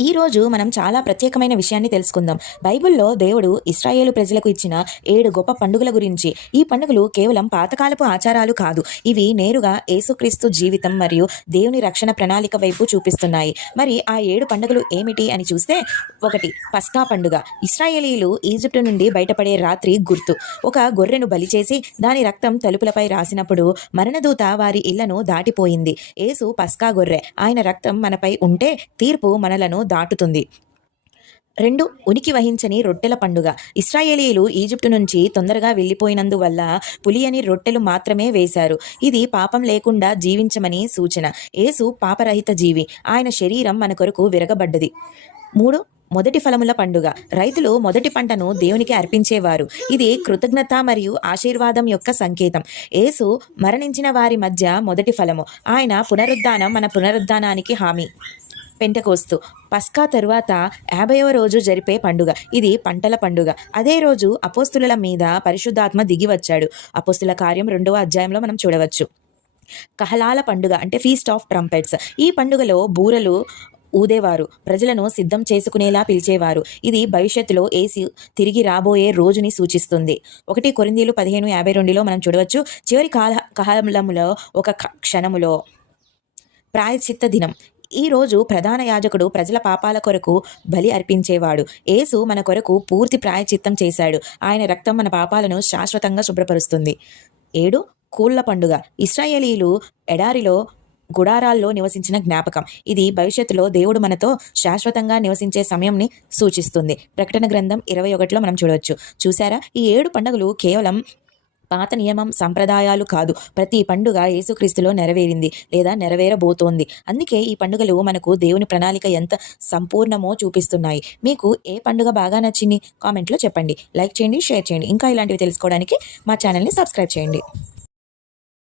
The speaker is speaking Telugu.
ఈ రోజు మనం చాలా ప్రత్యేకమైన విషయాన్ని తెలుసుకుందాం. బైబిల్లో దేవుడు ఇశ్రాయేలు ప్రజలకు ఇచ్చిన 7 గొప్ప పండుగల గురించి. ఈ పండుగలు కేవలం పాతకాలపు ఆచారాలు కాదు, ఇవి నేరుగా యేసుక్రీస్తు జీవితం మరియు దేవుని రక్షణ ప్రణాళిక వైపు చూపిస్తున్నాయి. మరి ఆ 7 పండుగలు ఏమిటి అని చూస్తే, 1 పస్కా పండుగ. ఇశ్రాయేలీలు ఈజిప్టు నుండి బయటపడే రాత్రి గుర్తు. ఒక గొర్రెను బలి చేసి దాని రక్తం తలుపులపై రాసినప్పుడు మరణదూత వారి ఇళ్లను దాటిపోయింది. యేసు పస్కా గొర్రె. ఆయన రక్తం మనపై ఉంటే తీర్పు మనలను దాటుతుంది. 2 ఉనికి వహించని రొట్టెల పండుగ. ఇశ్రాయేలీయులు ఈజిప్టు నుంచి తొందరగా వెళ్లిపోయినందువల్ల పులియని రొట్టెలు మాత్రమే వేశారు. ఇది పాపం లేకుండా జీవించమని సూచన. యేసు పాపరహిత జీవి. ఆయన శరీరం మన కొరకు విరగబడ్డది. 3 మొదటి ఫలముల పండుగ. రైతులు మొదటి పంటను దేవునికి అర్పించేవారు. ఇది కృతజ్ఞత మరియు ఆశీర్వాదం యొక్క సంకేతం. యేసు మరణించిన వారి మధ్య మొదటి ఫలము. ఆయన పునరుద్ధానం మన పునరుద్ధానానికి హామీ. పెంటెకోస్తు. పస్కా తరువాత 50వ రోజు జరిపే పండుగ. ఇది పంటల పండుగ. అదే రోజు అపోస్తుల మీద పరిశుద్ధాత్మ దిగి వచ్చాడు. అపోస్తుల కార్యం 2వ అధ్యాయంలో మనం చూడవచ్చు. కహలాల పండుగ అంటే ఫీస్ట్ ఆఫ్ ట్రంపెట్స్. ఈ పండుగలో బూరలు ఊదేవారు, ప్రజలను సిద్ధం చేసుకునేలా పిలిచేవారు. ఇది భవిష్యత్తులో యేసు తిరిగి రాబోయే రోజుని సూచిస్తుంది. 1 కొరింథీయులు 15:52లో మనం చూడవచ్చు. చివరి కాలములో ఒక క్షణములో ప్రాయశ్చిత్త దినం. ఈ రోజు ప్రధాన యాజకుడు ప్రజల పాపాల కొరకు బలి అర్పించేవాడు. యేసు మన కొరకు పూర్తి ప్రాయశ్చిత్తం చేశాడు. ఆయన రక్తం మన పాపాలను శాశ్వతంగా శుభ్రపరుస్తుంది. 7 కూళ్ళ పండుగ. ఇశ్రాయేలీలు ఎడారిలో గుడారాల్లో నివసించిన జ్ఞాపకం. ఇది భవిష్యత్తులో దేవుడు మనతో శాశ్వతంగా నివసించే సమయంని సూచిస్తుంది. ప్రకటన గ్రంథం 21లో మనం చూడవచ్చు. చూసారా, ఈ 7 పండుగలు కేవలం పాత నియమం సంప్రదాయాలు కాదు. ప్రతి పండుగ యేసుక్రీస్తులో నెరవేరింది లేదా నెరవేరబోతోంది. అందుకే ఈ పండుగలు మనకు దేవుని ప్రణాళిక ఎంత సంపూర్ణమో చూపిస్తున్నాయి. మీకు ఏ పండుగ బాగా నచ్చింది? కామెంట్లో చెప్పండి. లైక్ చేయండి, షేర్ చేయండి. ఇంకా ఇలాంటివి తెలుసుకోవడానికి మా ఛానల్ని సబ్స్క్రైబ్ చేయండి.